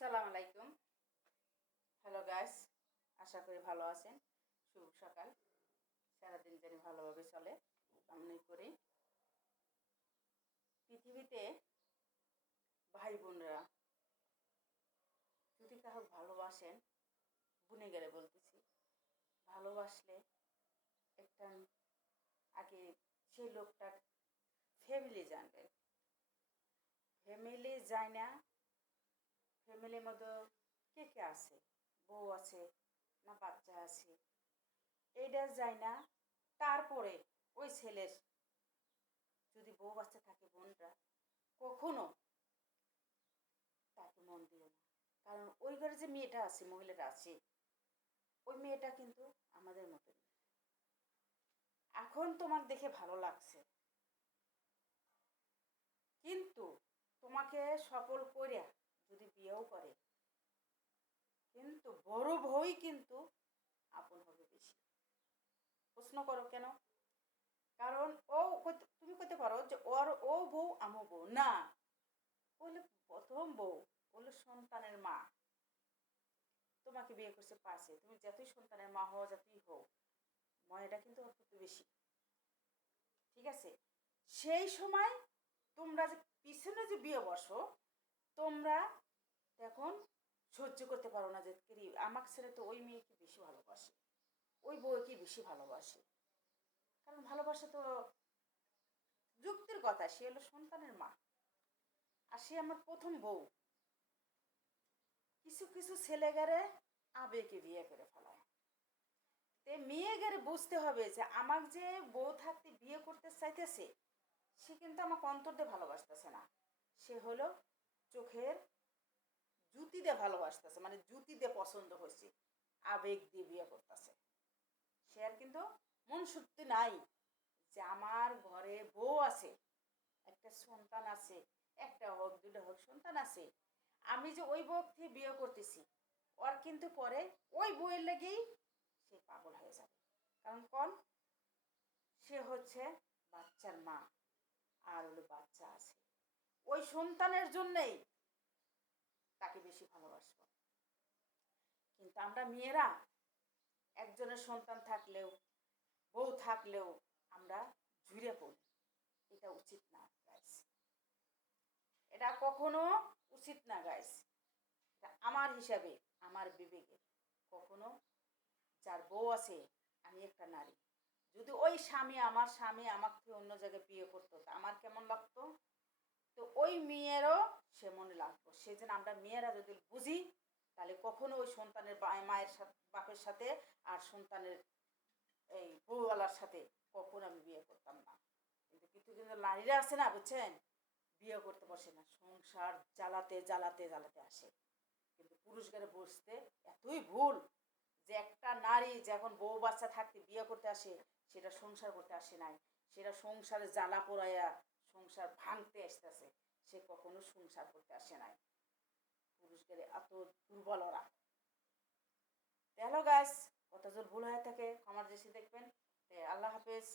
সালাম আলাইকুম। Hello guys, আশা করি ভালো আছেন। শুভ সকাল। সারাদিন যেন ভালোভাবে চলে কামনাই করি। পৃথিবীতে ভাই বোনরা যদি কাউকে ভালোবাসেন, গুনে গেলে বলতেছি, ভালোবাসলে একটা আগে সেই লোকটার ফ্যামিলি জানবেন। ফ্যামিলি যায় না, ফ্যামিলির মধ্যে কে কে আছে, বউ আছে না বাচ্চা আছে, এইটা যায় না। তারপরে ওই ছেলের যদি বউ বাচ্চা থাকে, বোনরা কখনো তাকে মন দিও না। কারণ ওই ঘরে যে মেয়েটা আছে, মহিলাটা আছে, ওই মেয়েটা কিন্তু আমাদের মতো না। এখন তোমাকে দেখে ভালো লাগছে, কিন্তু তোমাকে সফল করিয়া যদি বিয়েও করে, কিন্তু বড় বউই কিন্তু আপন হবে বেশি। প্রশ্ন করো কেন? কারণ তুমি কইতে পারো যে ও বউ আমো বউ না, বলে প্রথম বউ, বলে সন্তানের মা। তোমাকে বিয়ে করছে পাশে, তুমি যতই সন্তানের মা হও, যতই হও, ময়টা কিন্তু অত বেশি। ঠিক আছে? সেই সময় তোমরা যে পিছনে যে বিয়ে বসো, তোমরা এখন সহ্য করতে পারো না যে আমাকে ছেড়ে তো ওই মেয়েকে বেশি ভালোবাসে, ওই বউকে বেশি ভালোবাসে। কারণ ভালোবাসা তো যুক্তির কথা, সে হলো সন্তানের মা, আর সে আমার প্রথম বউ। কিছু কিছু ছেলেগারে আবেগে বিয়ে করে ফেলায়। মেয়েদের বুঝতে হবে যে আমার যে বউ থাকতে বিয়ে করতে চাইতেছে, সে কিন্তু আমাকে অন্তর দিয়ে ভালোবাসতেছে না, সে হলো চোখের জুতি দিয়ে ভালোবাসতেছে, মানে জুতি দিয়ে পছন্দ হয়েছে, আবেগ দিয়ে বিয়ে করতেছে। সে আর কিন্তু মন সত্যি নাই যে আমার ঘরে বউ আছে, একটা সন্তান আছে, একটা হোক দুটো হোক সন্তান আছে, আমি যে ওই বউ থেকে বিয়ে করতেছি, ওর কিন্তু পরে ওই বউয়ের লেগেই সে পাগল হয়ে যাবে। কারণ কোন, সে হচ্ছে বাচ্চার মা, আর হলো বাচ্চা আছে, ওই সন্তানের জন্যেই তাকে বেশি ভালোবাসবো। কিন্তু আমরা মেয়েরা একজনের সন্তান থাকলেও, বউ থাকলেও আমরা ঝুড়ে পড়ি। এটা উচিত না গাইস, এটা কখনো উচিত না গাইস। এটা আমার হিসাবে, আমার বিবেকে কখনো, যার বউ আছে, আমি একটা নারী, যদি ওই স্বামী আমাকে অন্য জায়গায় বিয়ে করতো, আমার কেমন লাগতো? তো ওই মেয়েরও সে মনে লাগতো। সেই জন্য আমরা মেয়েরা যদি বুঝি, তাহলে কখনো ওই সন্তানের মায়ের সাথে, বাপের সাথে, আর সন্তানের এই বউওয়ালার সাথে কখনো আমি বিয়ে করতাম না। কিন্তু কিছু কিন্তু নারীরা আছে না, বুঝছেন, বিয়ে করতে বসে না, সংসার জ্বালাতে জ্বালাতে জ্বালাতে আসে। কিন্তু পুরুষদের বুঝতে এতই ভুল যে একটা নারী যখন বউ বাচ্চা থাকতে বিয়ে করতে আসে, সেটা সংসার করতে আসে নাই, সেটা সংসারে জ্বালা পোড়াইয়া সংসার ভাঙতে আসতেছে, সে কখনো সংসার করতে আসে নাই। পুরুষদের এত দুর্বল ওরা। হ্যালো গাইস, কত জোর ভুল হয়ে থাকে আমার দেশে দেখবেন। আল্লাহ হাফেজ।